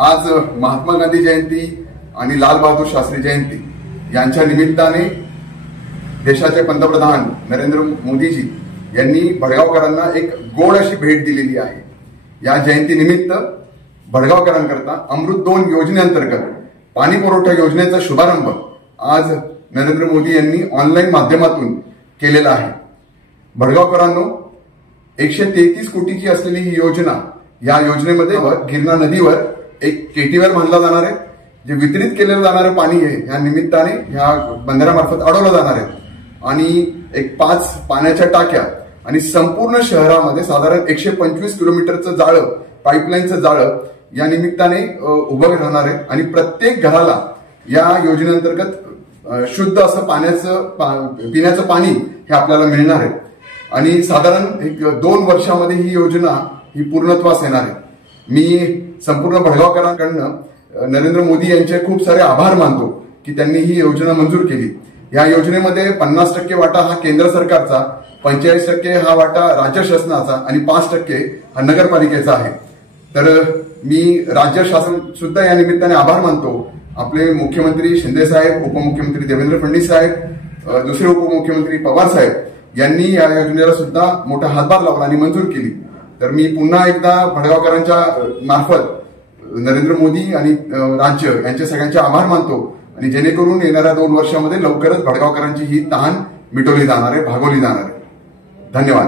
आज महात्मा गांधी जयंती आणि लाल बहादूर शास्त्री जयंती यांच्या निमित्ताने देशाचे पंतप्रधान नरेंद्र मोदीजी यांनी भडगावकरांना एक गोड अशी भेट दिलेली आहे। या जयंती निमित्त भडगावकरांकरता अमृत 2 योजनेअंतर्गत पाणी पुरवठा योजनेचा शुभारंभ आज नरेंद्र मोदी यांनी ऑनलाईन माध्यमातून केलेला आहे। भडगावकरांनो, 133 कोटीची असलेली ही योजना, या योजनेमध्ये गिरणा नदीवर एक केटीवेल बांधला जाणार आहे, जे वितरित केलेलं जाणारं पाणी आहे या निमित्ताने ह्या बंधाऱ्यामार्फत अडवलं जाणार आहे आणि एक 5 पाण्याच्या टाक्या आणि संपूर्ण शहरामध्ये साधारण 125 किलोमीटरचं जाळं, पाईपलाईनचं जाळं या निमित्ताने उभं राहणार आहे आणि प्रत्येक घराला या योजनेअंतर्गत शुद्ध असं पिण्याचं पाणी हे आपल्याला मिळणार आहे आणि साधारण 2 वर्षामध्ये ही योजना ही पूर्णत्वास येणार आहे। मी संपूर्ण भडगावकरांकडनं नरेंद्र मोदी यांचे खूप सारे आभार मानतो की त्यांनी ही योजना मंजूर केली। या योजनेमध्ये 50% वाटा हा केंद्र सरकारचा, 45% हा वाटा राज्य शासनाचा आणि 5% हा नगरपालिकेचा आहे। तर मी राज्य शासन सुद्धा या निमित्ताने आभार मानतो। आपले मुख्यमंत्री शिंदे साहेब, उपमुख्यमंत्री देवेंद्र फडणवीस साहेब, दुसरे उपमुख्यमंत्री पवार साहेब यांनी या योजनेला सुद्धा मोठा हातभार लावला आणि मंजूर केली। तर मी पुन्हा एकदा भडगावकरांच्या मार्फत नरेंद्र मोदी आणि राज्य यांचे सगळ्यांचे आभार मानतो आणि जेणेकरून येणाऱ्या 2 वर्षामध्ये लवकरच भडगावकरांची ही तहान मिटवली जाणार आहे, भागवली जाणार आहे। धन्यवाद।